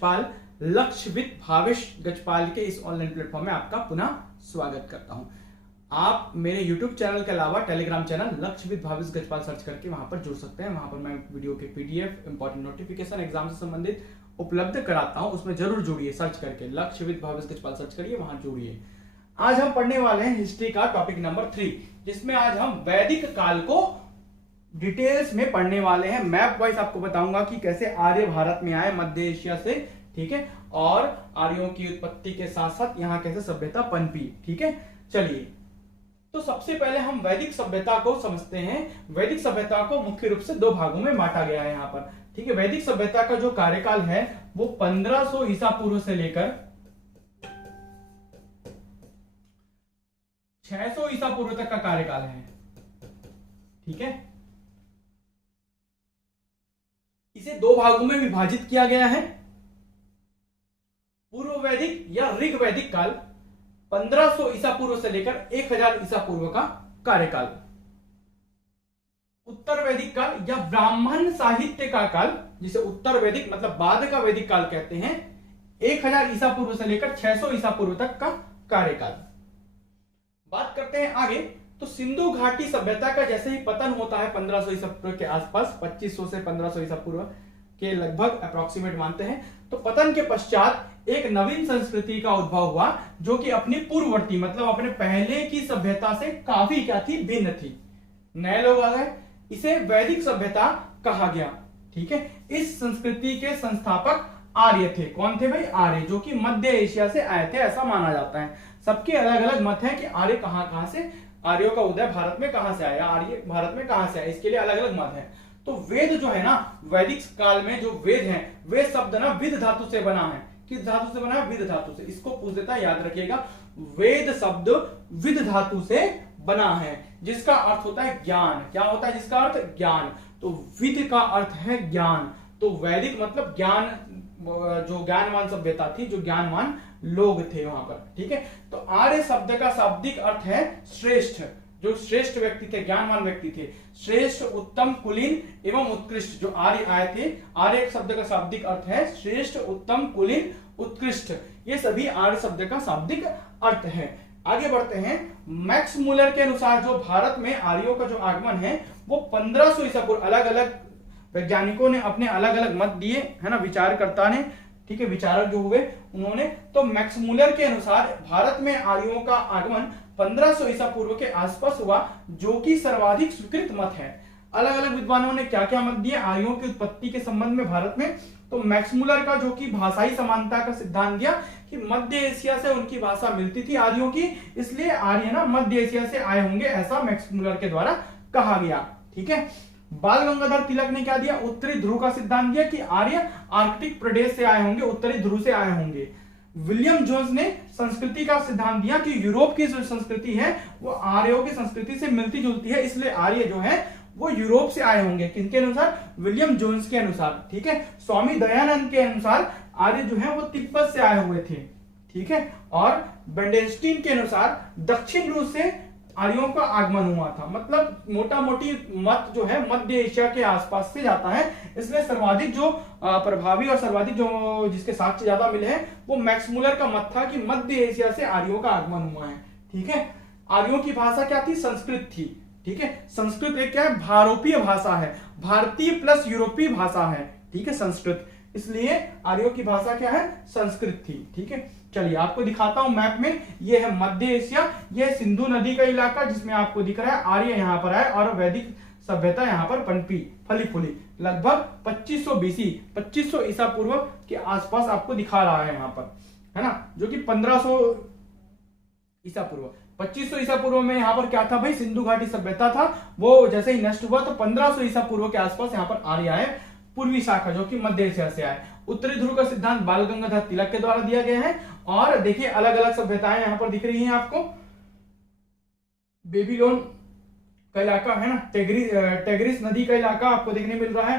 गजपाल, लक्षविद भावेश गजपाल के इस online platform में आपका पुनः स्वागत करता हूं। आप मेरे YouTube चैनल के अलावा Telegram channel Lakshvid Bhavesh Gajpal search करके वहां पर जुड़ सकते हैं। वहां पर मैं वीडियो के PDF, इंपॉर्टेंट नोटिफिकेशन, एग्जाम से संबंधित उपलब्ध कराता हूं, उसमें जरूर जुड़िए। सर्च करके लक्षविद भावेश गजपाल सर्च करिए, वहां जुड़िए। आज हम पढ़ने वाले हैं हिस्ट्री का टॉपिक नंबर 3, जिसमें आज हम वैदिक काल को डिटेल्स में पढ़ने वाले हैं। मैप वाइज आपको बताऊंगा कि कैसे आर्य भारत में आए मध्य एशिया से, ठीक है, और आर्यों की उत्पत्ति के साथ साथ यहाँ कैसे सभ्यता पनपी, ठीक है। चलिए, तो सबसे पहले हम वैदिक सभ्यता को समझते हैं। वैदिक सभ्यता को मुख्य रूप से 2 भागों में बांटा गया है यहाँ पर, ठीक है। वैदिक सभ्यता का जो कार्यकाल है वो 1500 ईसा पूर्व से लेकर 600 ईसा पूर्व तक का कार्यकाल है, ठीक है। इसे 2 भागों में विभाजित किया गया है। पूर्व वैदिक या ऋग वैदिक काल 1500 ईसा पूर्व से लेकर 1000 ईसा पूर्व का कार्यकाल। उत्तर वैदिक काल या ब्राह्मण साहित्य का काल, जिसे उत्तर वैदिक मतलब बाद का वैदिक काल कहते हैं, 1000 ईसा पूर्व से लेकर 600 ईसा पूर्व तक का कार्यकाल। बात करते हैं आगे, तो सिंधु घाटी सभ्यता का जैसे ही पतन होता है 1500 ईसा पूर्व के आसपास, 2500 से 1500 ईसा पूर्व के लगभग अप्रोक्सीमेट मानते हैं, तो पतन के पश्चात एक नवीन संस्कृति का उद्भव हुआ जो कि अपनी पूर्ववर्ती मतलब अपने पहले की सभ्यता से काफी क्या थी, भिन्न थी। नए लोग आ गए, इसे वैदिक सभ्यता कहा गया, ठीक है। इस संस्कृति के संस्थापक आर्य थे। कौन थे भाई? आर्य, जो कि मध्य एशिया से आए थे, ऐसा माना जाता है। सबके अलग अलग मत है कि आर्य कहां से, आर्यों का उदय भारत में कहां से आया, आर्य भारत में कहां से आया, इसके लिए अलग अलग मत है। तो वेद जो है ना, वैदिक काल में जो वेद है, वे शब्द ना विद धातु से बना है। किस धातु से बना है? विद धातु से। इसको पूछ देता है, याद रखिएगा। वेद शब्द विद धातु से बना है, जिसका अर्थ होता है ज्ञान। क्या होता है जिसका अर्थ? ज्ञान। तो विद का अर्थ है ज्ञान। तो वैदिक मतलब ज्ञान, जो ज्ञानवान सभ्यता थी, जो ज्ञानवान लोग थे वहां पर, ठीक है। तो आर्य शब्द का शाब्दिक अर्थ है श्रेष्ठ, जो श्रेष्ठ व्यक्ति थे, ज्ञानवान व्यक्ति थे। श्रेष्ठ, उत्तम, कुलीन एवं उत्कृष्ट, जो आर्य आए थे। आर्य शब्द का शाब्दिक अर्थ है श्रेष्ठ, उत्तम, कुलीन, उत्कृष्ट। ये सभी आर्य शब्द का शाब्दिक अर्थ है। आगे बढ़ते हैं। मैक्स मूलर के अनुसार जो भारत में आर्यों का जो आगमन है वो 1500 ईसा पूर्व, अलग अलग वैज्ञानिकों ने अपने अलग अलग मत दिए, है ना, विचारकर्ता ने, ठीक है, विचारक जो हुए उन्होंने। तो मैक्स मूलर के अनुसार भारत में आर्यों का आगमन 1500 ईसा पूर्व के आसपास हुआ, जो कि सर्वाधिक स्वीकृत मत है। अलग अलग विद्वानों ने क्या क्या मत दिए आर्यों की उत्पत्ति के संबंध में भारत में। तो मैक्स मूलर का जो कि भाषाई समानता का सिद्धांत दिया कि मध्य एशिया से उनकी भाषा मिलती थी आर्यों की, इसलिए आर्य ना मध्य एशिया से आए होंगे, ऐसा मैक्स मूलर के द्वारा कहा गया, ठीक है। बाल गंगाधर तिलक ने क्या दिया? उत्तरी ध्रुव का सिद्धांत दिया कि आर्य आर्कटिक प्रदेश से आए होंगे, उत्तरी ध्रुव से आए होंगे। विलियम जोन्स ने संस्कृति का सिद्धांत दिया कि यूरोप की जो संस्कृति है वो आर्यों की संस्कृति से मिलती जुलती है, इसलिए आर्य जो है वो यूरोप से आए होंगे। किनके अनुसार? विलियम जोन्स के अनुसार, ठीक है। स्वामी दयानंद के अनुसार आर्य जो है वो तिब्बत से आए हुए थे, ठीक है। और बेंडेस्टीन के अनुसार दक्षिण रूस से आर्यों का आगमन हुआ था। मतलब मोटा मोटी मत जो है मध्य एशिया के आसपास से जाता है, इसलिए सर्वाधिक जो प्रभावी और सर्वाधिक जो जिसके साक्ष्य ज्यादा मिले हैं वो मैक्स मूलर का मत था कि मध्य एशिया से आर्यों का आगमन हुआ है, ठीक है। आर्यों की भाषा क्या थी? संस्कृत थी, ठीक है। संस्कृत एक क्या है? भारोपीय भाषा है, भारतीय प्लस यूरोपीय भाषा है, ठीक है, संस्कृत। इसलिए आर्यों की भाषा क्या है? संस्कृत थी, ठीक है। चलिए आपको दिखाता हूं मैप में। ये है मध्य एशिया, ये सिंधु नदी का इलाका जिसमें आपको दिख रहा है आर्य यहाँ पर आए और वैदिक सभ्यता यहाँ पर पनपी, फली फूली। लगभग 2500 BC, 2500 ईसा पूर्व के आसपास आपको दिखा रहा है यहाँ पर, है ना, जो कि 1500 ईसा पूर्व। 2500 ईसा पूर्व में यहाँ पर क्या था भाई? सिंधु घाटी सभ्यता था। वो जैसे ही नष्ट हुआ तो 1500 ईसा पूर्व के आसपास यहाँ पर आर्य आए, पूर्वी शाखा जो कि मध्य एशिया से आए। उत्तरी ध्रुव का सिद्धांत बाल गंगाधर तिलक के द्वारा दिया गया है। और देखिए अलग अलग सभ्यताएं यहाँ पर दिख रही हैं आपको। बेबीलोन का इलाका है ना, टेग्रिस नदी का इलाका आपको देखने मिल रहा है।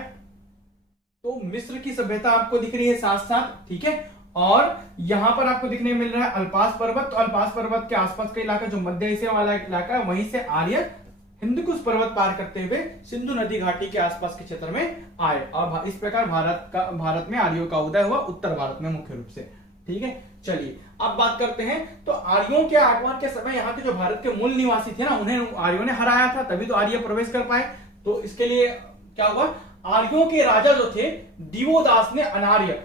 तो मिस्र की सभ्यता आपको दिख रही है साथ साथ, ठीक है। और यहां पर आपको दिखने मिल रहा है अल्पास पर्वत। तो अल्पास पर्वत के आसपास का इलाका जो मध्य एशिया वाला इलाका है, वहीं से आर्य हिंदकुश पर्वत पार करते हुए सिंधु नदी घाटी के आसपास के क्षेत्र में आए और इस प्रकार भारत में आर्यों का उदय हुआ, उत्तर भारत में मुख्य रूप से। ठीक है, चलिए अब बात करते हैं। तो आर्यों के आगमन के समय यहाँ के जो भारत के मूल निवासी थे ना, उन्हें आर्यों ने हराया था, तभी तो आर्य प्रवेश कर पाए। तो इसके लिए क्या हुआ, आर्यों के राजा जो थे दिवोदास ने अनार्य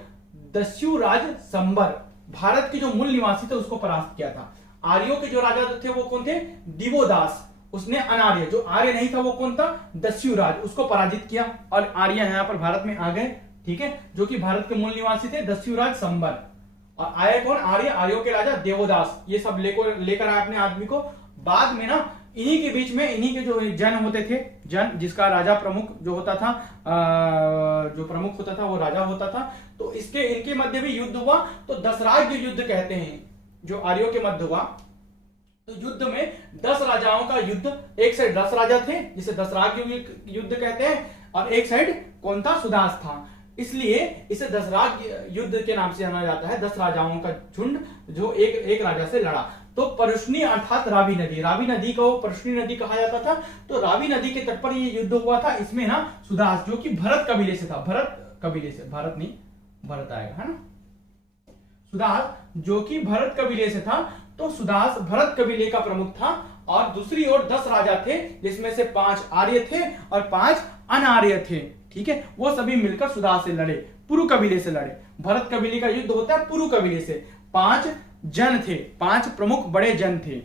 दस्युराज संबर, भारत के जो मूल निवासी थे उसको परास्त किया था। आर्यों के जो राजा जो थे वो कौन थे, दिवोदास, उसने अनार्य, जो आर्य नहीं था वो कौन था, दस्युराज, उसको पराजित किया और आर्य यहाँ पर भारत में आ गए। ठीक है, जो कि भारत के मूल निवासी थे दस्युराज संबर। और आए कौन, आर्य, आर्यों के राजा देवोदास, ये सब लेकर आए अपने आदमी को। बाद में ना इन्हीं के बीच में इन्हीं के जो जन होते थे, जन जिसका राजा प्रमुख जो होता था, जो प्रमुख होता था वो राजा होता था। तो इनके मध्य भी युद्ध हुआ, तो दशराज्य युद्ध कहते हैं जो आर्यों के मध्य हुआ। तो युद्ध में 10 राजाओं का युद्ध, एक साइड 10 राजा थे जिसे दशराज्य युद्ध कहते हैं, और एक साइड कौन था, सुदास था, इसलिए इसे दशराज्य युद्ध के नाम से जाना जाता है। 10 राजाओं का झुंड जो एक राजा से लड़ा। तो परुष्णी अर्थात रावी नदी को परुष्णी नदी कहा जाता था। तो रावी नदी के तट पर ये युद्ध हुआ था। इसमें ना सुदास जो कि भरत कबीले से था, भारत नहीं, भरत आएगा, है ना, सुदास जो कि भरत कबीले से था। तो सुदास भरत कबीले का प्रमुख था और दूसरी ओर 10 राजा थे जिसमें से 5 आर्य थे और 5 अनार्य थे। ठीक है, वो सभी मिलकर सुदास से लड़े, पुरु कबीले से लड़े। भरत कबीले का युद्ध होता है पुरु कबीले से। 5 जन थे, 5 प्रमुख बड़े जन थे।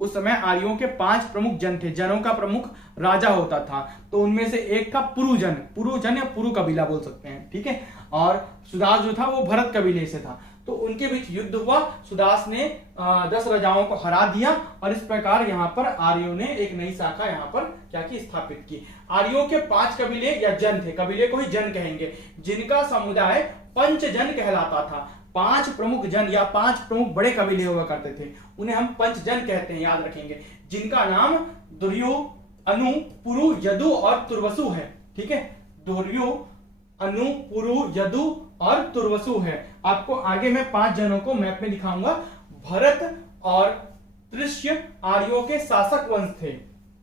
उस समय आर्यों के 5 प्रमुख जन थे, जनों का प्रमुख राजा होता था। तो उनमें से एक था पुरुजन या पुरु कबीला बोल सकते हैं। ठीक है, और सुदास जो था वो भरत कबीले से था। तो उनके बीच युद्ध हुआ, सुदास ने 10 राजाओं को हरा दिया और इस प्रकार यहाँ पर आर्यों ने एक नई शाखा यहाँ पर क्या की, स्थापित की। आर्यों के 5 कबीले या जन थे, कबीले को ही जन कहेंगे, जिनका समुदाय पंचजन कहलाता था। 5 प्रमुख जन या 5 प्रमुख बड़े कबीले हुआ करते थे, उन्हें हम पंचजन कहते हैं, याद रखेंगे, जिनका नाम दुर्यो, अनु, पुरु, यदु और तुर्वसु है। ठीक है, दुर्यो, अनु, पुरु, यदु और तुर्वसु है। आपको आगे मैं 5 जनों को मैप में दिखाऊंगा। भरत और तृष्य आर्यों के शासक वंश थे।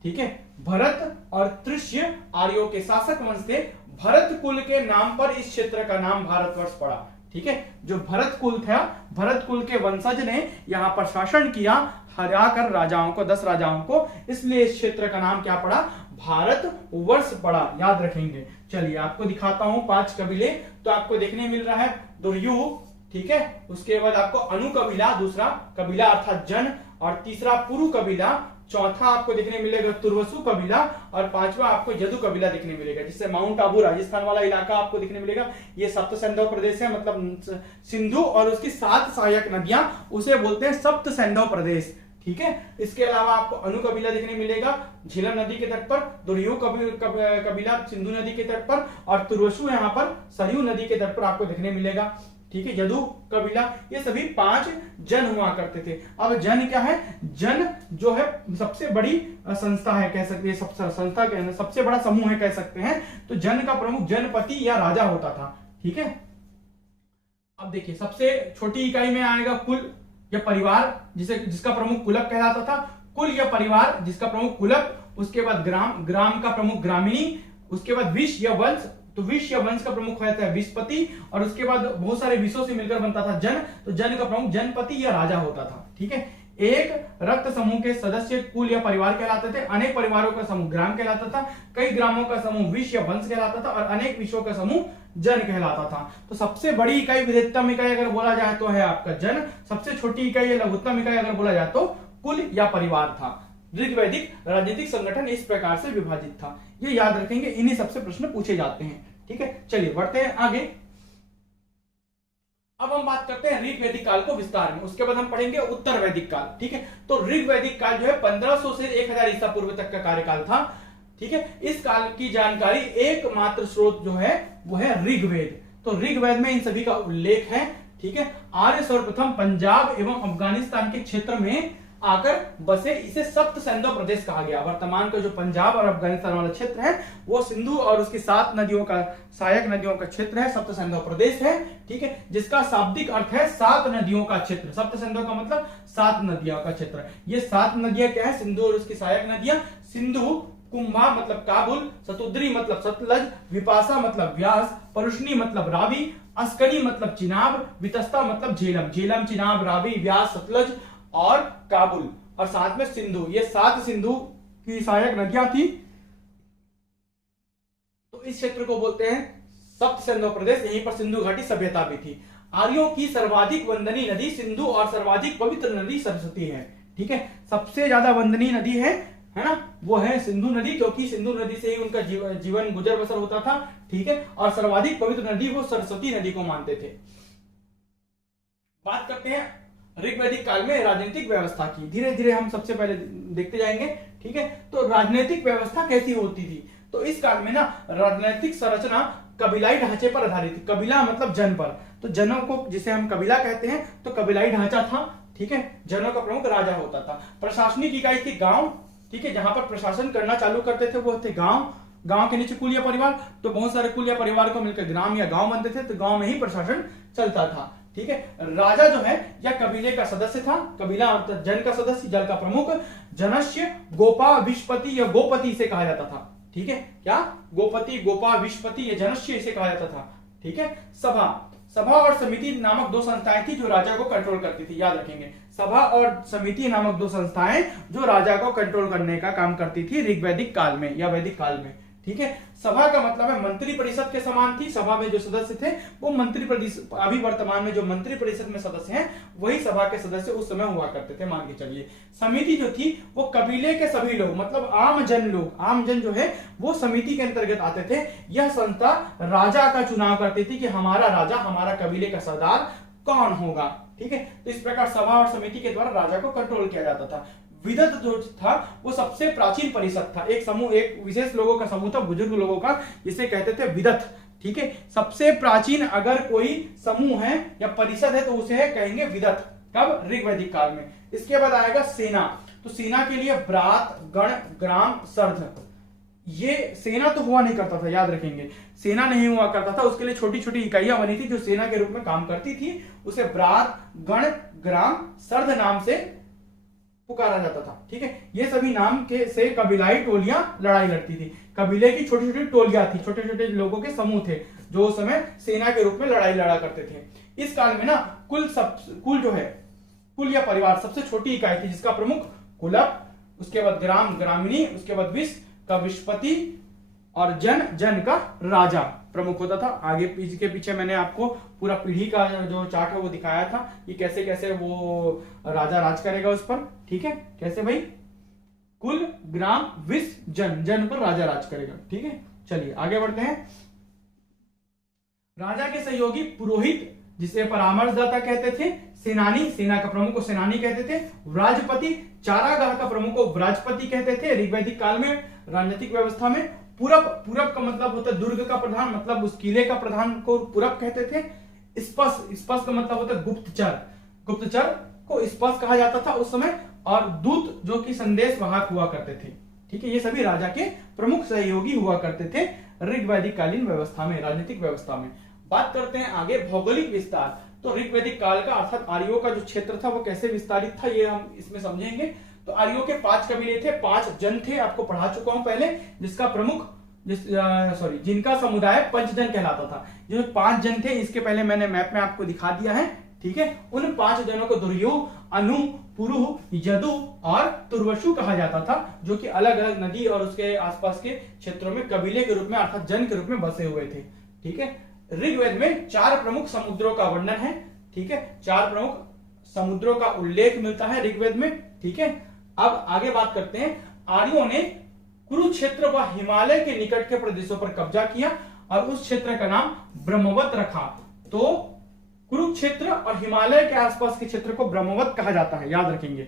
ठीक है, भरत और तृष्य आर्यों के शासक वंश थे। भरत कुल के नाम पर इस क्षेत्र का नाम भारतवर्ष पड़ा। ठीक है, जो भरत कुल था, भरत कुल के वंशज ने यहाँ पर शासन किया, हराकर राजाओं को, 10 राजाओं को, इसलिए इस क्षेत्र का नाम क्या पड़ा, भारत वर्ष पड़ा, याद रखेंगे। चलिए आपको दिखाता हूं 5 कबीले। तो आपको देखने मिल रहा है दुर्यु, ठीक है, उसके बाद आपको अनु कबीला, दूसरा कबीला अर्थात जन, और तीसरा पुरु कबीला, चौथा आपको देखने मिलेगा तुर्वसु कबीला, और 5वां आपको यदु कबीला देखने मिलेगा, जिससे माउंट आबू राजस्थान वाला इलाका आपको देखने मिलेगा। ये सप्त सैंधव प्रदेश है, मतलब सिंधु और उसकी 7 सहायक नदियां, उसे बोलते हैं सप्त सैंधव प्रदेश। ठीक है, इसके अलावा आपको अनु कबीला देखने मिलेगा झीलम नदी के तट पर, दुर्यु कबीला सिंधु नदी के तट पर, और तुर्वसु यहाँ पर सरयू नदी के तट पर आपको देखने मिलेगा। ठीक है, यदु कबीला, ये सभी 5 जन हुआ करते थे। अब जन क्या है, जन जो है सबसे बड़ी संस्था है, कह सकते हैं, संस्था के सबसे बड़ा समूह है, कह सकते हैं। तो जन का प्रमुख जनपति या राजा होता था। ठीक है, अब देखिए सबसे छोटी इकाई में आएगा कुल या परिवार, जिसका प्रमुख कुलक कहलाता था। कुल या परिवार जिसका प्रमुख कुलक, उसके बाद ग्राम का प्रमुख ग्रामीणी, उसके बाद विष या वंश, तो विष या वंश का प्रमुख होता है विषपति, और उसके बाद बहुत सारे विषों से मिलकर बनता था जन, तो जन का प्रमुख जनपति या राजा होता था। ठीक है, एक रक्त समूह के सदस्य कुल या परिवार कहलाते थे, अनेक परिवारों का समूह ग्राम कहलाता था, कई ग्रामों का समूह विष या वंश कहलाता था, और अनेक विषयों का समूह जन कहलाता था। तो सबसे बड़ी इकाई, विधेयतम इकाई अगर बोला जाए तो है आपका जन, सबसे छोटी इकाई या लघुत्तम इकाई अगर बोला जाए तो कुल या परिवार था। ऋग्वैदिक राजनीतिक संगठन इस प्रकार से विभाजित था, ये याद रखेंगे, इन्हीं सबसे प्रश्न पूछे जाते हैं। ठीक है, चलिए बढ़ते हैं आगे। अब हम बात करते हैं ऋग्वैदिक काल को विस्तार में, उसके बाद हम पढ़ेंगे उत्तर वैदिक काल। ठीक है, तो ऋग्वैदिक काल जो है 1500 से 1000 ईसा पूर्व तक का कार्यकाल था। ठीक है, इस काल की जानकारी एकमात्र स्रोत जो है वो है ऋग्वेद। तो ऋग्वेद में इन सभी का उल्लेख है। ठीक है, आर्य सर्वप्रथम पंजाब एवं अफगानिस्तान के क्षेत्र में आकर बसे, इसे सप्त सैंधव प्रदेश कहा गया। वर्तमान का जो पंजाब और अफगानिस्तान वाला क्षेत्र है वो सिंधु और उसकी 7 नदियों का, सहायक नदियों का क्षेत्र है, सप्त सैंधव प्रदेश है। ठीक है, जिसका शाब्दिक अर्थ है 7 नदियों का क्षेत्र। सप्त सैंधव का मतलब 7 नदियों का क्षेत्र। ये 7 नदियां क्या है, सिंधु और उसकी सहायक नदियां, सिंधु, कुंभा मतलब काबुल, शतुद्री मतलब सतलज, विपाशा मतलब व्यास, परुष्णी मतलब रावी, अस्करी मतलब चिनाब, वितस्ता मतलब झेलम। झेलम, चिनाब, रावी, व्यास, सतलज और काबुल, और साथ में सिंधु। ये 7 सिंधु की सहायक नदियां थी। तो इस क्षेत्र को बोलते हैं सप्त सिंधु प्रदेश। यहीं पर सिंधु घाटी सभ्यता भी थी। आर्यों की सर्वाधिक वंदनीय नदी सिंधु और सर्वाधिक पवित्र नदी सरस्वती है। ठीक है, सबसे ज्यादा वंदनीय नदी है ना, वो है सिंधु नदी, क्योंकि सिंधु नदी से ही उनका जीवन गुजर बसर होता था। ठीक है, और सर्वाधिक पवित्र नदी वो सरस्वती नदी को मानते थे। बात करते हैं ऋग्वैदिक काल में राजनीतिक व्यवस्था की। धीरे धीरे हम सबसे पहले देखते जाएंगे। ठीक है, तो राजनीतिक व्यवस्था कैसी होती थी? तो इस काल में ना राजनीतिक संरचना कबीलाई ढांचे पर आधारित थी। कबीला मतलब जन पर, तो जनों को जिसे हम कबीला कहते हैं, तो कबीलाई ढांचा था। ठीक है, जनों का प्रमुख राजा होता था। प्रशासनिक इकाई थी गांव। ठीक है, जहां पर प्रशासन करना चालू करते थे वो थे गांव। गांव के नीचे कुल या परिवार, तो बहुत सारे कुल या परिवार को मिलकर ग्राम या गांव बनते थे, तो गांव में ही प्रशासन चलता था। ठीक है, राजा जो है या कबीले का सदस्य था। कबीला अर्थात जन का सदस्य, जन का प्रमुख। जनस्य गोपा विष्पति या गोपति इसे कहा जाता था। ठीक है, क्या गोपति, गोपा, विष्पति या जनस्य इसे कहा जाता था। ठीक है, सभा और समिति नामक 2 संस्थाएं थी जो राजा को कंट्रोल करती थी। याद रखेंगे, सभा और समिति नामक 2 संस्थाएं जो राजा को कंट्रोल करने का काम करती थी ऋग्वैदिक काल में या वैदिक काल में। ठीक है, सभा का मतलब है मंत्री परिषद के समान थी। सभा में जो सदस्य थे वो मंत्री परिषद, अभी वर्तमान में जो मंत्री परिषद में सदस्य हैं वही सभा के सदस्य उस समय हुआ करते थे, मान के चलिए। समिति जो थी वो कबीले के सभी लोग, मतलब आम जन जो है वो समिति के अंतर्गत आते थे। यह संस्था राजा का चुनाव करती थी कि हमारा राजा, हमारा कबीले का सरदार कौन होगा। ठीक है, तो इस प्रकार सभा और समिति के द्वारा राजा को कंट्रोल किया जाता था। विदत जो था वो सबसे प्राचीन परिषद था। एक समूह, एक विशेष लोगों का समूह था, बुजुर्ग लोगों का, जिसे कहते थे विदत। ठीक है, सबसे प्राचीन अगर कोई समूह है या परिषद है तो उसे कहेंगे विदत। कब? ऋग्वैदिक काल में। इसके बाद आएगा सेना। तो सेना के लिए ब्रात, गण, ग्राम, सर्ध। ये सेना तो हुआ नहीं करता था, याद रखेंगे, सेना नहीं हुआ करता था। उसके लिए छोटी छोटी इकाइयां बनी थी जो सेना के रूप में काम करती थी। उसे ब्रात, गण, ग्राम, सर्ध नाम से पुकारा जाता था। ठीक है, ये सभी नाम के से कबीलाई टोलियां लड़ाई लड़ती थी। कबीले की छोटी छोटी टोलियां थी, छोटे छोटे लोगों के समूह थे जो उस समय सेना के रूप में लड़ाई लड़ा करते थे। इस काल में ना कुल जो है, कुल या परिवार सबसे छोटी इकाई थी, जिसका प्रमुख कुलप, उसके बाद ग्राम, ग्रामिणी, उसके बाद विश्व का विष्पति और जन का राजा प्रमुख होता था। आगे के पीछे मैंने आपको पूरा पीढ़ी का जो चार्ट है वो दिखाया था कि कैसे कैसे वो राजा राज करेगा उस पर। ठीक है, कैसे भाई? कुल, ग्राम, विश्व, जन पर राजा राज करेगा। ठीक है, चलिए आगे बढ़ते हैं। राजा के सहयोगी पुरोहित, जिसे परामर्शदाता कहते थे। सेनानी, सेना का प्रमुख को सेनानी कहते थे। व्राजपति, चारागाह का प्रमुख को व्राजपति कहते थे ऋग्वैदिक काल में राजनीतिक व्यवस्था में। पूरब का मतलब होता है दुर्ग का प्रधान, मतलब उस किले का प्रधान को पूरब कहते थे। स्पष्ट का मतलब होता है गुप्तचर, गुप्तचर को स्पष्ट कहा जाता था उस समय। और दूत जो कि संदेश वाहक हुआ करते थे। ठीक है, ये सभी राजा के प्रमुख सहयोगी हुआ करते थे ऋग्वैदिक कालीन व्यवस्था में, राजनीतिक व्यवस्था में। बात करते हैं आगे भौगोलिक विस्तार। तो ऋग्वैदिक काल का अर्थात आर्यों का जो क्षेत्र था वो कैसे विस्तारित था ये हम इसमें समझेंगे। तो आर्यों के 5 कबीले थे, 5 जन थे, आपको पढ़ा चुका हूं पहले, जिसका प्रमुख जिनका समुदाय पंचजन कहलाता था। जो 5 जन थे, इसके पहले मैंने मैप में आपको दिखा दिया है। ठीक है, उन 5 जनों को दुर्यु, अनु, पुरु, यदु और तुर्वशु कहा जाता था, जो कि अलग अलग नदी और उसके आसपास के क्षेत्रों में कबीले के रूप में अर्थात जन के रूप में बसे हुए थे। ठीक है, ऋग्वेद में 4 प्रमुख समुद्रों का वर्णन है। ठीक है, 4 प्रमुख समुद्रों का उल्लेख मिलता है ऋग्वेद में। ठीक है, अब आगे बात करते हैं। आर्यों ने कुरुक्षेत्र व हिमालय के निकट के प्रदेशों पर कब्जा किया और उस क्षेत्र का नाम ब्रह्मवत रखा। तो कुरुक्षेत्र और हिमालय के आसपास के क्षेत्र को ब्रह्मवत कहा जाता है, याद रखेंगे।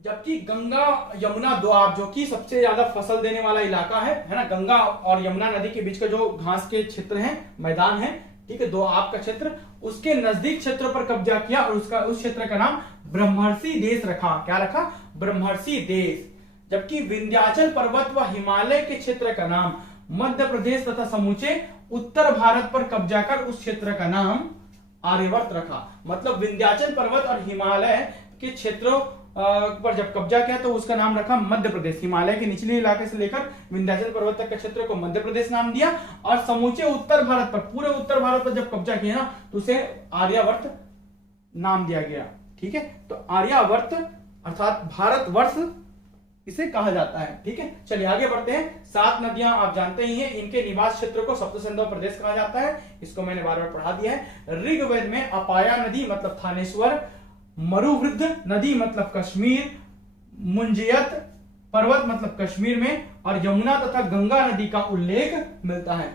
जबकि गंगा यमुना दोआब, जो कि सबसे ज्यादा फसल देने वाला इलाका है ना, गंगा और यमुना नदी के बीच का जो घास के क्षेत्र हैं, मैदान है, ठीक है, दोआब का क्षेत्र, उसके नजदीक क्षेत्र पर कब्जा किया और उस क्षेत्र का नाम ब्रह्मर्षि देश रखा। क्या रखा? ब्रह्मर्षि देश। जबकि विंध्याचल पर्वत व हिमालय के क्षेत्र का नाम मध्य प्रदेश तथा समूचे उत्तर भारत पर कब्जा कर उस क्षेत्र का नाम आर्यवर्त रखा। मतलब विंध्याचल पर्वत और हिमालय के क्षेत्रों पर जब कब्जा किया तो उसका नाम रखा मध्य प्रदेश। हिमालय के निचले इलाके से लेकर विंध्याचल पर्वत तक के क्षेत्र को मध्य प्रदेश नाम दिया, और समूचे उत्तर भारत पर, पूरे उत्तर भारत पर जब कब्जा किया ना तो उसे आर्यावर्त नाम दिया गया। ठीक है, तो आर्यावर्त अर्थात भारतवर्ष इसे कहा जाता है। ठीक है, चलिए आगे बढ़ते हैं। 7 नदियां आप जानते ही हैं, इनके निवास क्षेत्र को सप्तसिंधु प्रदेश कहा जाता है, इसको मैंने बार बार पढ़ा दिया है। ऋग्वेद में अपाया नदी मतलब थानेश्वर, मरुवृद्ध नदी मतलब कश्मीर, मुंजियत पर्वत मतलब कश्मीर में, और यमुना तथा गंगा नदी का उल्लेख मिलता है।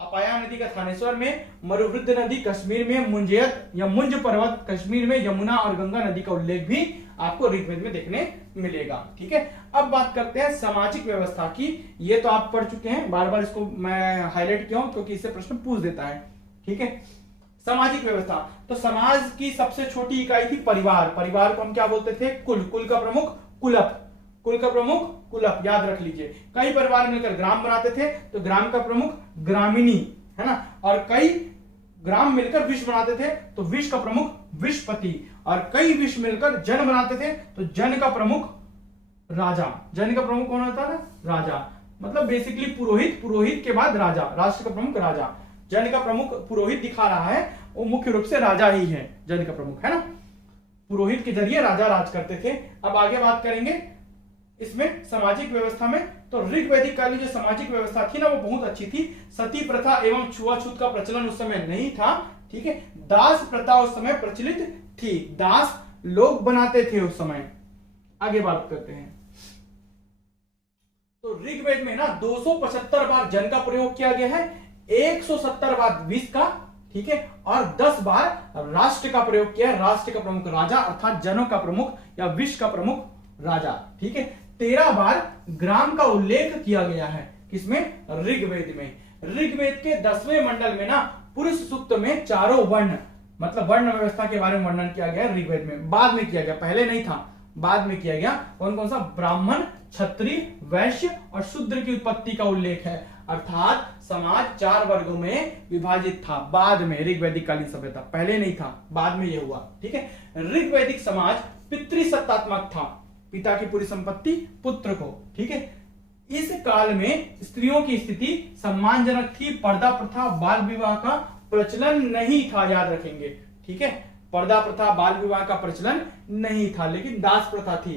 अपाया नदी का थानेश्वर में, मरुवृद्ध नदी कश्मीर में, मुंजियत या मुंज पर्वत कश्मीर में, यमुना और गंगा नदी का उल्लेख भी आपको ऋग्वेद में देखने मिलेगा। ठीक है, अब बात करते हैं सामाजिक व्यवस्था की। ये तो आप पढ़ चुके हैं, बार बार इसको मैं हाईलाइट किया हूं क्योंकि इससे प्रश्न पूछ देता है। ठीक है, सामाजिक व्यवस्था, तो समाज की सबसे छोटी इकाई थी परिवार। परिवार को हम क्या बोलते थे? कुल। कुल का प्रमुख कुलप, कुल का प्रमुख कुलप, याद रख लीजिए। कई परिवार मिलकर ग्राम बनाते थे तो ग्राम का प्रमुख ग्रामिणी, है ना, और कई ग्राम मिलकर विश्व बनाते थे तो विश्व का प्रमुख विश्वपति, और कई विश्व मिलकर जन बनाते थे तो जन का प्रमुख राजा। जन का प्रमुख कौन होता है? राजा, मतलब बेसिकली पुरोहित, पुरोहित के बाद राजा, राष्ट्र का प्रमुख राजा। जन का प्रमुख पुरोहित दिखा रहा है, वो मुख्य रूप से राजा ही है, जन का प्रमुख, है ना। पुरोहित के जरिए राजा राज करते थे। अब आगे बात करेंगे इसमें सामाजिक व्यवस्था में, तो ऋग्वैदिक काल की जो सामाजिक व्यवस्था थी ना वो बहुत अच्छी थी। सती प्रथा एवं छुआछूत का प्रचलन उस समय नहीं था। ठीक है, दास प्रथा उस समय प्रचलित थी, दास लोग बनाते थे उस समय। आगे बात करते हैं, तो ऋग्वेद में ना 275 बार जन का प्रयोग किया गया है, 170 बार विश्व का, ठीक है, और 10 बार राष्ट्र का प्रयोग किया है। राष्ट्र का प्रमुख राजा अर्थात जनों का प्रमुख या विश्व का प्रमुख राजा। ठीक है, 13 बार ग्राम का उल्लेख किया गया है, किसमें? ऋग्वेद में। ऋग्वेद के 10वें मंडल में ना पुरुष सूक्त में चारों वर्ण मतलब वर्ण व्यवस्था के बारे में वर्णन किया गया ऋग्वेद में। बाद में किया गया, पहले नहीं था, बाद में किया गया। कौन कौन सा? ब्राह्मण, क्षत्रिय, वैश्य और शूद्र की उत्पत्ति का उल्लेख है, अर्थात समाज 4 वर्गों में विभाजित था बाद में, ऋग्वैदिक कालीन सभ्यता, पहले नहीं था, बाद में यह हुआ। ठीक है, ऋग्वैदिक समाज पितृसत्तात्मक था, पिता की पूरी संपत्ति पुत्र को। ठीक है, इस काल में स्त्रियों की स्थिति सम्मानजनक थी, पर्दा प्रथा, बाल विवाह का प्रचलन नहीं था, याद रखेंगे। ठीक है, पर्दा प्रथा, बाल विवाह का प्रचलन नहीं था, लेकिन दास प्रथा थी।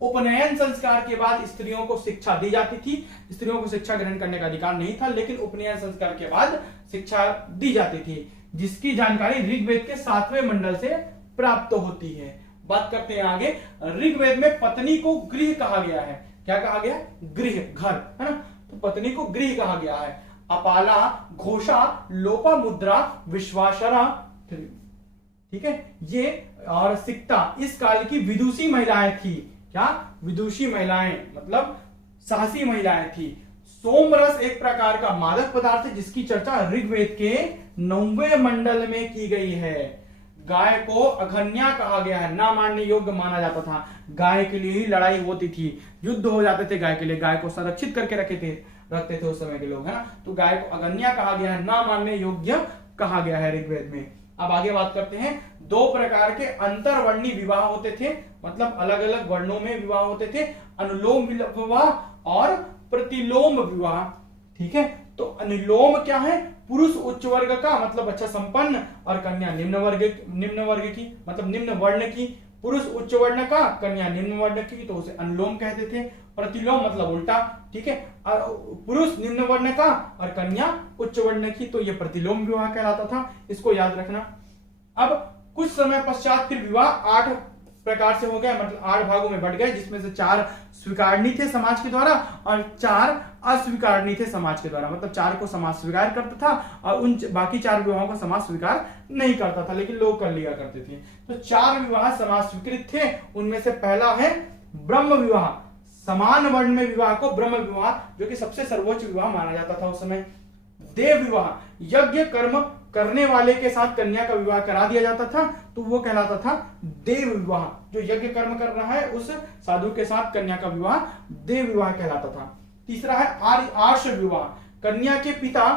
उपनयन संस्कार के बाद स्त्रियों को शिक्षा दी जाती थी, स्त्रियों को शिक्षा ग्रहण करने का अधिकार नहीं था, लेकिन उपनयन संस्कार के बाद शिक्षा दी जाती थी, जिसकी जानकारी ऋग्वेद के 7वें मंडल से प्राप्त होती है। बात करते हैं आगे, ऋग्वेद में पत्नी को गृह कहा गया है। क्या कहा गया? गृह, घर, है ना, तो पत्नी को गृह कहा गया है। अपाला, घोषा, लोपामुद्रा, विश्वासरा, ठीक है, ये और सिक्ता इस काल की विदुषी महिलाएं थी। क्या? विदुषी महिलाएं मतलब साहसी महिलाएं थी। सोमरस एक प्रकार का मादक पदार्थ है जिसकी चर्चा ऋग्वेद के 9वें मंडल में की गई है। गाय को अघन्या कहा गया है, ना मारने योग्य माना जाता था, गाय के लिए ही लड़ाई होती थी, युद्ध हो जाते थे गाय के लिए, गाय को संरक्षित करके रखते थे उस समय के लोग, है ना, तो गाय को अघन्या कहा गया है, ना मारने योग्य कहा गया है ऋग्वेद में। अब आगे बात करते हैं, 2 प्रकार के अंतरवर्णी विवाह होते थे, मतलब अलग अलग वर्णों में विवाह होते थे, अनुलोम विवाह और प्रतिलोम विवाह। ठीक है, तो अनुलोम क्या है? पुरुष उच्च वर्ग का मतलब अच्छा संपन्न, और कन्या निम्न वर्ग की मतलब निम्न वर्ण की, पुरुष उच्च वर्ण का, कन्या निम्न वर्ण की, तो उसे अनुलोम कहते थे। प्रतिलोम मतलब उल्टा। ठीक है, पुरुष निम्न वर्ण का और कन्या उच्च वर्ण की, तो यह प्रतिलोम विवाह कहलाता था, इसको याद रखना। अब कुछ समय पश्चात फिर विवाह 8 प्रकार से हो गया, मतलब 8 भागों में बढ़ गए, जिसमें से 4 स्वीकारणी थे समाज के द्वारा और 4 अस्वीकारणी थे समाज के द्वारा, मतलब 4 को समाज स्वीकार करता था और उन बाकी 4 विवाहों को समाज स्वीकार नहीं करता था, लेकिन लोग कर लिया करते थे। तो 4 विवाह समाज स्वीकृत थे, उनमें से पहला है ब्रह्म विवाह, समान वर्ण में विवाह को ब्रह्म विवाह, जो कि सबसे सर्वोच्च विवाह माना जाता था उस समय। देव विवाह, यज्ञ कर्म करने वाले के साथ कन्या का विवाह करा दिया जाता था, तो वो कहलाता था देव विवाह, जो यज्ञ कर्म कर रहा है उस साधु के साथ कन्या का विवाह देव विवाह कहलाता था। तीसरा है आर्ष विवाह, कन्या के पिता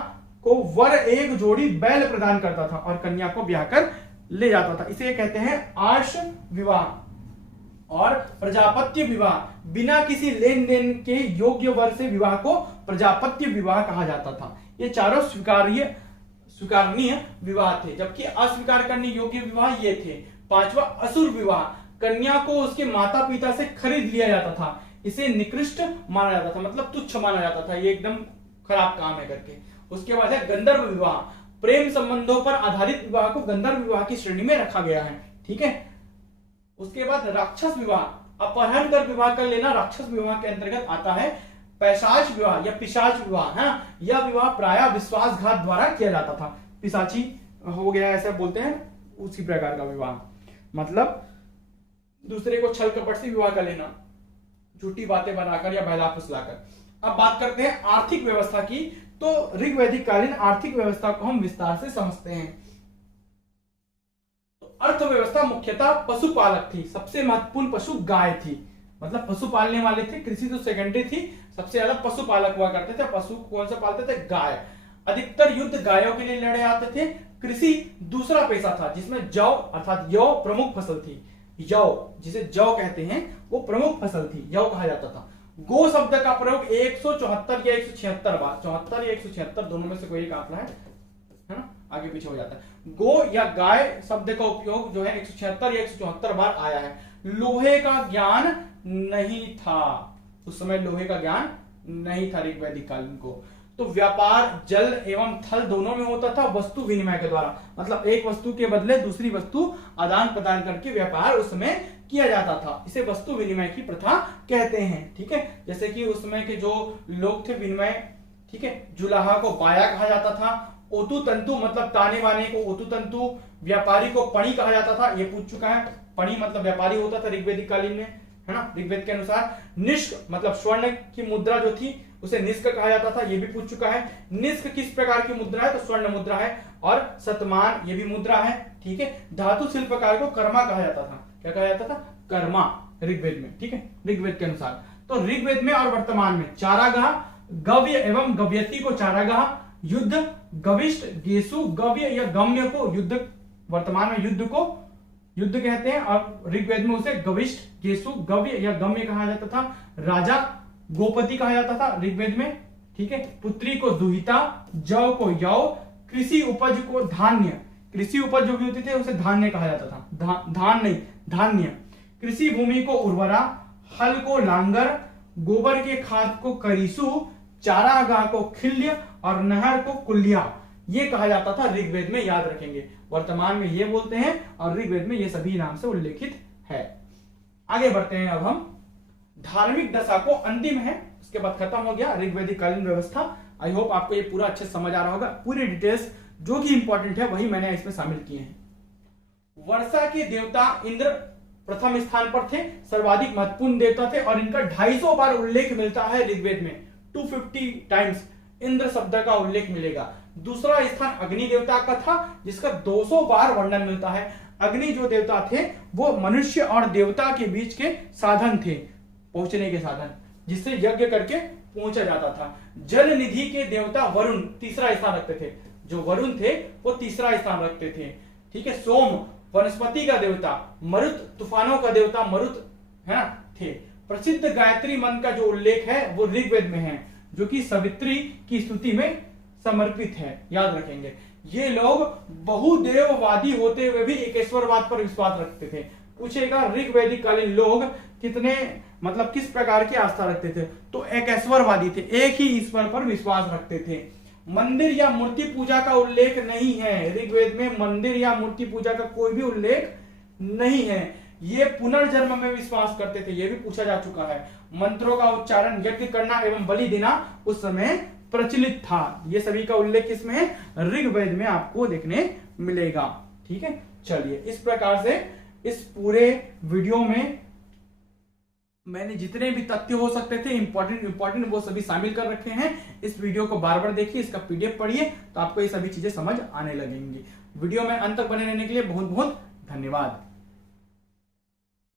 को वर एक जोड़ी बैल प्रदान करता था और कन्या को ब्याह कर ले जाता था। इसे कहते हैं आर्ष विवाह और प्रजापत्य विवाह। बिना किसी लेन देन के योग्य वर से विवाह को प्रजापत्य विवाह कहा जाता था। ये चारों स्वीकारनीय विवाह थे, जबकि अस्वीकार करने योग्य विवाह ये थे। पांचवा असुर विवाह, कन्या को उसके माता पिता से खरीद लिया जाता था। इसे निकृष्ट माना जाता था, मतलब तुच्छ माना जाता था, ये एकदम खराब काम है करके। उसके बाद है गंधर्व विवाह, प्रेम संबंधों पर आधारित विवाह को गंधर्व विवाह की श्रेणी में रखा गया है। ठीक है। उसके बाद राक्षस विवाह, अपहरण कर विवाह कर लेना राक्षस विवाह के अंतर्गत आता है। पैशाच विवाह या पिशाच विवाह है, यह विवाह प्रायः विश्वासघात द्वारा किया जाता था। पिशाची हो गया ऐसा बोलते हैं, उसी प्रकार का विवाह, मतलब दूसरे को छल कपट से विवाह कर लेना, झूठी बातें बनाकर या बहला फुसलाकर। अब बात करते हैं आर्थिक व्यवस्था की। तो ऋग्वैदिक कालीन आर्थिक व्यवस्था को हम विस्तार से समझते हैं। तो अर्थव्यवस्था मुख्यतः पशुपालक थी। सबसे महत्वपूर्ण पशु गाय थी, मतलब पशु पालने वाले थे। कृषि तो सेकेंडरी थी, सबसे ज्यादा पशुपालक हुआ करते थे। पशु कौन सा पालते थे? गाय। अधिकतर युद्ध गायों के लिए लड़े जाते थे। कृषि दूसरा पेशा था जिसमें जौ अर्थात यौ प्रमुख फसल थी। यौ जिसे जौ कहते हैं वो प्रमुख फसल थी, यौ कहा जाता था। गो शब्द का प्रयोग 174 या 176 बार, 74 या 176 दोनों में से कोई एक आंकड़ा है ना, आगे पीछे हो जाता है। गो या गाय शब्द का उपयोग जो है 176 या 174 बार आया है। लोहे का ज्ञान नहीं था, उस समय लोहे का ज्ञान नहीं था ऋग्वैदिक कालीन को। तो व्यापार जल एवं थल दोनों में होता था, वस्तु विनिमय के द्वारा, मतलब एक वस्तु के बदले दूसरी वस्तु आदान प्रदान करके व्यापार उसमें किया जाता था। इसे वस्तु विनिमय की प्रथा कहते हैं। ठीक है, जैसे कि उसमें के जो लोग थे विनिमय, ठीक है, जुलाहा को बाया कहा जाता था। ओतु तंतु मतलब ताने बाने को ओतु तंतु, व्यापारी को पणी कहा जाता था, ये पूछ चुका है। पणी मतलब व्यापारी होता था ऋग्वैदिक कालीन में, है ना, ऋग्वेद के अनुसार। निष्क मतलब स्वर्ण की मुद्रा जो थी उसे निष्क कहा जाता था, ये भी पूछ चुका है। निष्क किस प्रकार की मुद्रा है? तो स्वर्ण मुद्रा है। और शतमान ये भी मुद्रा है। ठीक है। धातु शिल्पकार को कर्मा कहा जाता था। क्या कहा जाता था? कर्मा, ऋग्वेद में। ठीक है, ऋग्वेद के अनुसार। तो ऋग्वेद में और वर्तमान में चारागाह, गव्य एवं गव्यति को चारागाह, युद्ध, गविष्ट, गेसु, गव्य या गम्य को युद्ध, वर्तमान में युद्ध को युद्ध कहते हैं, और ऋग्वेद में उसे गविष्ट, गेसु, गव्य या गम्य कहा जाता था। राजा गोपति कहा जाता था ऋग्वेद में। ठीक है। पुत्री को दुहिता, जौ को यौ, कृषि उपज को धान्य, कृषि उपज जो भी होती थी उसे धान्य कहा जाता था, धान नहीं धान्य। कृषि भूमि को उर्वरा, हल को लांगर, गोबर के खाद को करीसु, चारागाह को खिल्य और नहर को कुल्या, ये कहा जाता था ऋग्वेद में, याद रखेंगे। वर्तमान में ये बोलते हैं और ऋग्वेद में ये सभी नाम से उल्लेखित है। आगे बढ़ते हैं अब हम। धार्मिक दशा को अंतिम है, उसके बाद खत्म हो गया ऋग्वैदिक कालीन व्यवस्था। आई होप आपको ये पूरा अच्छे समझ आ रहा होगा। पूरी डिटेल्स जो कि इंपॉर्टेंट है वही मैंने इसमें शामिल किए हैं। वर्षा के देवता इंद्र प्रथम स्थान पर थे, सर्वाधिक महत्वपूर्ण देवता थे और इनका 250 बार उल्लेख मिलता है ऋग्वेद में। 250 टाइम्स इंद्र शब्द का उल्लेख मिलेगा। दूसरा स्थान अग्नि देवता का था जिसका 200 बार वर्णन मिलता है। अग्नि जो देवता थे वो मनुष्य और देवता के बीच के साधन थे, पहुंचने के साधन, जिससे यज्ञ करके पहुंचा जाता था। जल निधि के देवता वरुण तीसरा स्थान रखते थे, जो वरुण थे वो तीसरा स्थान रखते थे। ठीक है। सोम वनस्पति का देवता, मरुत तूफानों का देवता मरुत है ना थे। प्रसिद्ध गायत्री मंत्र का जो उल्लेख है वो ऋग्वेद में है, जो कि सवित्री की स्तुति में समर्पित है, याद रखेंगे। ये लोग बहुदेववादी होते हुए भी एकेश्वरवाद पर विश्वास रखते थे। पूछेगा ऋग्वैदिक कालीन लोग कितने मतलब किस प्रकार की आस्था रखते थे? तो एकेश्वरवादी थे, एक ही ईश्वर पर विश्वास रखते थे। मंदिर या मूर्ति पूजा का उल्लेख नहीं है ऋग्वेद में, मंदिर या मूर्ति पूजा का कोई भी उल्लेख नहीं है। ये पुनर्जन्म में विश्वास करते थे, ये भी पूछा जा चुका है। मंत्रों का उच्चारण, यज्ञ करना एवं बलि देना उस समय प्रचलित था। ये सभी का उल्लेख किसमें है? ऋग्वेद में आपको देखने मिलेगा। ठीक है। चलिए, इस प्रकार से इस पूरे वीडियो में मैंने जितने भी तथ्य हो सकते थे इंपॉर्टेंट वो सभी शामिल कर रखे हैं। इस वीडियो को बार बार देखिए, इसका पीडीएफ पढ़िए तो आपको ये सभी चीजें समझ आने लगेंगी। वीडियो में अंत तक बने रहने के लिए बहुत बहुत धन्यवाद।